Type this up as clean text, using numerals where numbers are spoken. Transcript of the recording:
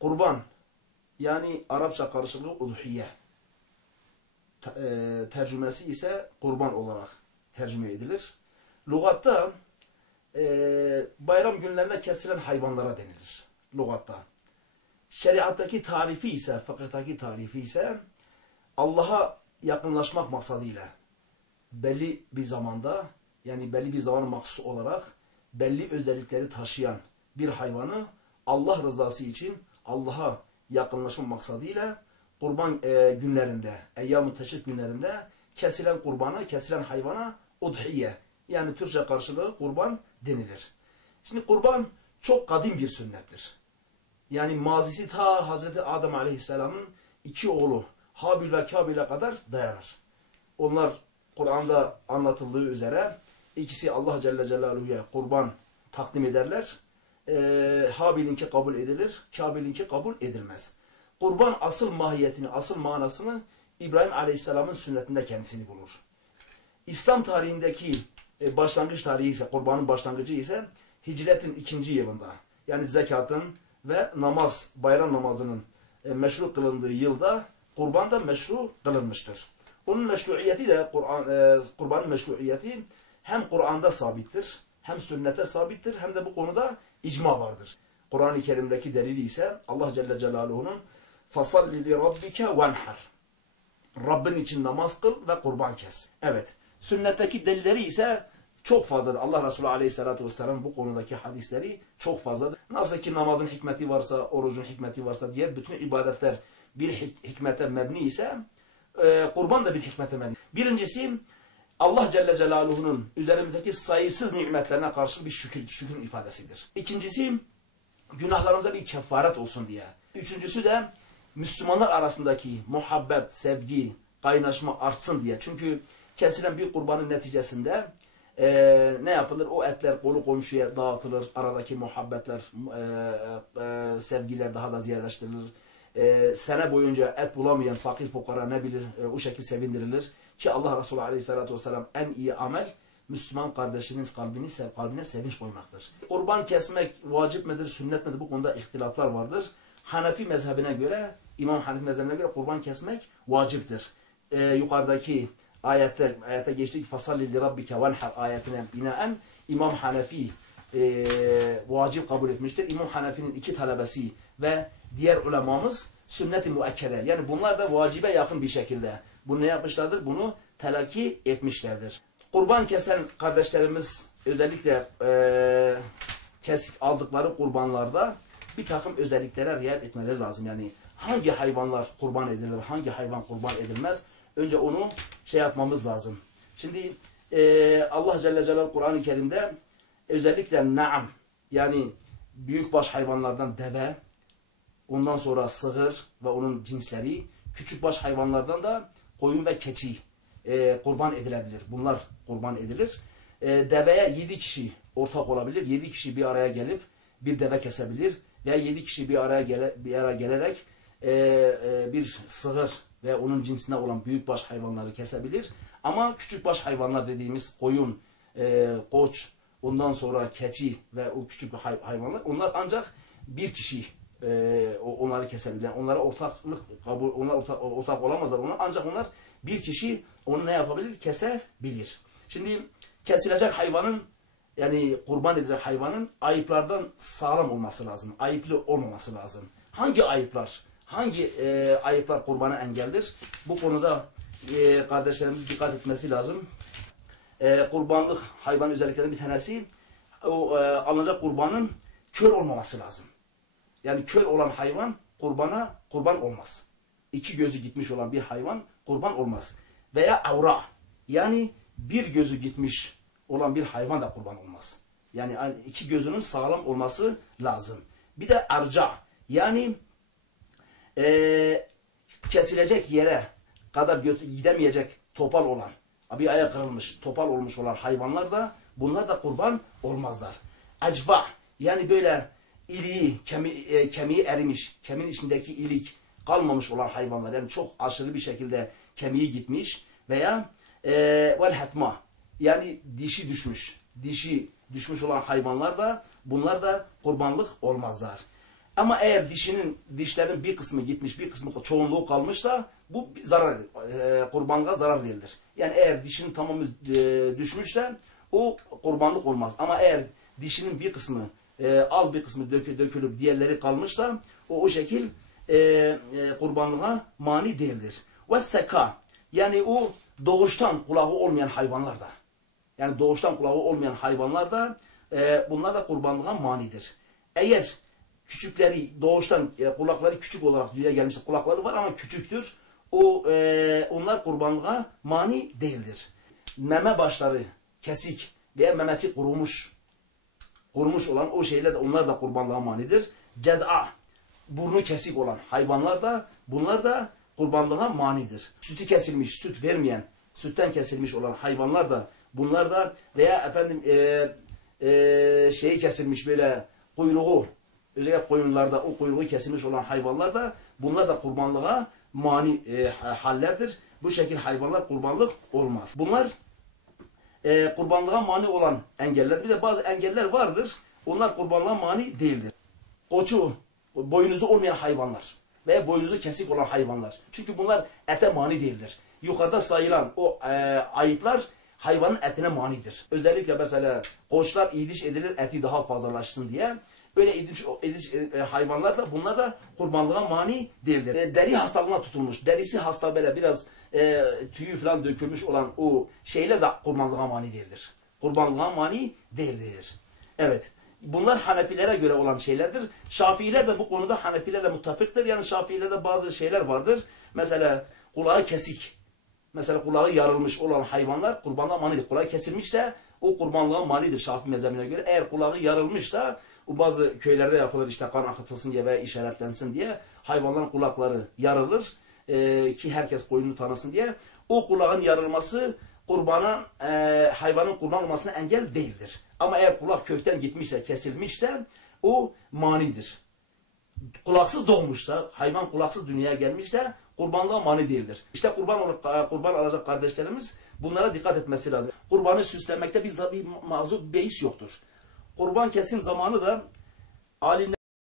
Kurban, yani Arapça karşılığı udhiye. Tercümesi ise kurban olarak tercüme edilir. Lugatta bayram günlerinde kesilen hayvanlara denilir. Lugatta. Şeriattaki tarifi ise, fıkıhtaki tarifi ise Allah'a yakınlaşmak maksadıyla belli bir zamanda, yani belli bir zaman mahsus olarak belli özellikleri taşıyan bir hayvanı Allah rızası için Allah'a yakınlaşma maksadıyla kurban günlerinde, eyyam-ı teşrik günlerinde kesilen kurbana, kesilen hayvana udhiye, yani Türkçe karşılığı kurban denilir. Şimdi kurban çok kadim bir sünnettir. Yani mazisi ta Hazreti Adem Aleyhisselam'ın iki oğlu Habil ve Kabil'e kadar dayanır. Onlar Kur'an'da anlatıldığı üzere ikisi Allah Celle Celaluhu'ya kurban takdim ederler. Habil'inki kabul edilir, Kabil'inki kabul edilmez. Kurban asıl mahiyetini, asıl manasını İbrahim Aleyhisselam'ın sünnetinde kendisini bulur. İslam tarihindeki başlangıç tarihi ise, kurbanın başlangıcı ise hicretin 2. yılında, yani zekatın ve namaz, bayram namazının meşru kılındığı yılda kurban da meşru kılınmıştır. Onun meşruiyeti de, kurbanın meşruiyeti hem Kur'an'da sabittir, hem sünnete sabittir, hem de bu konuda icma vardır. Kur'an-ı Kerim'deki delili ise Allah Celle Celaluhu'nun فَصَلِّ لِرَبِّكَ وَانْحَرْ Rabbin için namaz kıl ve kurban kes. Evet. Sünnetteki delilleri ise çok fazladır. Allah Resulü Aleyhisselatü Vesselam bu konudaki hadisleri çok fazladır. Nasıl ki namazın hikmeti varsa, orucun hikmeti varsa, diğer bütün ibadetler bir hikmete mebni ise kurban da bir hikmete mebni. Birincisi, Allah Celle Celaluhu'nun üzerimizdeki sayısız nimetlerine karşı bir şükür ifadesidir. İkincisi, günahlarımıza bir kefaret olsun diye. Üçüncüsü de Müslümanlar arasındaki muhabbet, sevgi, kaynaşma artsın diye. Çünkü kesilen bir kurbanın neticesinde ne yapılır? O etler kolu komşuya dağıtılır. Aradaki muhabbetler, sevgiler daha da ziyadeleştirilir. Sene boyunca et bulamayan fakir fukara ne bilir o şekilde sevindirilir. Ki Allah Resulü Aleyhisselatü Vesselam en iyi amel Müslüman kardeşiniz kalbine sevinç koymaktır. Kurban kesmek vacip midir, sünnet midir? Bu konuda ihtilaflar vardır. Hanefi mezhebine göre, İmam Hanefi mezhebine göre kurban kesmek vaciptir. Yukarıdaki ayette geçtik فَصَلِّ لِرَبِّكَ وَانْحَرْ ayetine binaen İmam Hanefi vacip kabul etmiştir. İmam Hanefi'nin 2 talebesi ve diğer ulemamız sünnet-i müekkede. Yani bunlar da vacibe yakın bir şekilde bunu ne yapmışlardır? Bunu telakki etmişlerdir. Kurban kesen kardeşlerimiz özellikle aldıkları kurbanlarda bir takım özelliklere riayet etmeleri lazım. Yani hangi hayvanlar kurban edilir, hangi hayvan kurban edilmez? Önce onu yapmamız lazım. Şimdi Allah Celle Celaluhu Kur'an-ı Kerim'de özellikle naam, yani büyükbaş hayvanlardan deve, ondan sonra sığır ve onun cinsleri, küçükbaş hayvanlardan da koyun ve keçi kurban edilebilir. Bunlar kurban edilir. Deveye 7 kişi ortak olabilir. 7 kişi bir araya gelip bir deve kesebilir. Veya 7 kişi bir araya gelerek bir sığır ve onun cinsine olan büyükbaş hayvanları kesebilir. Ama küçükbaş hayvanlar dediğimiz koyun, koç, ondan sonra keçi ve o küçük hayvanlar, onlar ancak bir kişi onları kesebilir. Yani onlara ortak olamazlar. Ancak onlar bir kişi onu ne yapabilir? Kesebilir. Şimdi kesilecek hayvanın, yani kurban edilecek hayvanın ayıplardan sağlam olması lazım. Ayıplı olmaması lazım. Hangi ayıplar? Hangi ayıplar kurbana engeldir? Bu konuda kardeşlerimiz dikkat etmesi lazım. Kurbanlık hayvan özelliklerinden bir tanesi, alınacak kurbanın kör olmaması lazım. Yani kör olan hayvan kurban olmaz. 2 gözü gitmiş olan bir hayvan kurban olmaz. Veya avra, yani bir gözü gitmiş olan bir hayvan da kurban olmaz. Yani 2 gözünün sağlam olması lazım. Bir de arca, yani kesilecek yere kadar gidemeyecek topal olan, bir ayağı kırılmış, topal olmuş olan hayvanlar da, bunlar da kurban olmazlar. Acba, yani böyle iliği, kemiği erimiş, kemiğin içindeki ilik kalmamış olan hayvanlar, yani çok aşırı bir şekilde kemiği gitmiş veya velhetma, yani dişi düşmüş olan hayvanlar da, bunlar da kurbanlık olmazlar. Ama eğer dişlerin bir kısmı gitmiş, bir kısmı çoğunluğu kalmışsa bu zarar, kurbanlığa zarar değildir. Yani eğer dişinin tamamı düşmüşse o kurbanlık olmaz. Ama eğer dişinin bir kısmı, az bir kısmı dökülüp diğerleri kalmışsa o şekil kurbanlığa mani değildir. Ve seka, yani o doğuştan kulağı olmayan hayvanlar da. Yani doğuştan kulağı olmayan hayvanlar da bunlar da kurbanlığa manidir. Eğer küçükleri doğuştan kulakları küçük olarak dünyaya gelmişse, kulakları var ama küçüktür. Onlar kurbanlığa mani değildir. Meme başları kesik veya memesi kurumuş olan o şeyler de, onlar da kurbanlığa manidir. Ced'a, burnu kesik olan hayvanlar da, bunlar da kurbanlığa manidir. Sütü kesilmiş, süt vermeyen, sütten kesilmiş olan hayvanlar da, bunlar da, veya efendim şeyi kesilmiş, böyle kuyruğu, özellikle koyunlarda o kuyruğu kesilmiş olan hayvanlar da, bunlar da kurbanlığa mani hallerdir. Bu şekil hayvanlar kurbanlık olmaz. Bunlar kurbanlığa mani olan engeller. Bir de bazı engeller vardır. Onlar kurbanlığa mani değildir. Koçu, boynuzu olmayan hayvanlar veya boynuzu kesik olan hayvanlar. Çünkü bunlar ete mani değildir. Yukarıda sayılan o ayıplar hayvanın etine manidir. Özellikle mesela koçlar iyiliş edilir, eti daha fazlalaşsın diye. Öyle iyiliş hayvanlar da, bunlar da kurbanlığa mani değildir. Deri hastalığına tutulmuş, derisi hasta, böyle biraz tüyü falan dökülmüş olan o şeyler de kurbanlığa mani değildir. Kurbanlığa mani değildir. Evet. Bunlar Hanefilere göre olan şeylerdir. Şafiiler de bu konuda Hanefilerle muttafiktir. Yani Şafiilerde bazı şeyler vardır. Mesela kulağı kesik. Mesela kulağı yarılmış olan hayvanlar kurbanlığa manidir. Kulağı kesilmişse o kurbanlığa manidir Şafii mezhebine göre. Eğer kulağı yarılmışsa, o bazı köylerde yapılır işte, kan akıtılsın diye veya işaretlensin diye hayvanların kulakları yarılır ki herkes koyunu tanısın diye. O kulağın yarılması hayvanın kurban olmasına engel değildir. Ama eğer kulak kökten gitmişse, kesilmişse o manidir. Kulaksız doğmuşsa, hayvan kulaksız dünyaya gelmişse kurbanlığa mani değildir. İşte kurban alacak kardeşlerimiz bunlara dikkat etmesi lazım. Kurbanı süslemekte bir mazur beis yoktur. Kurban kesim zamanı da alimler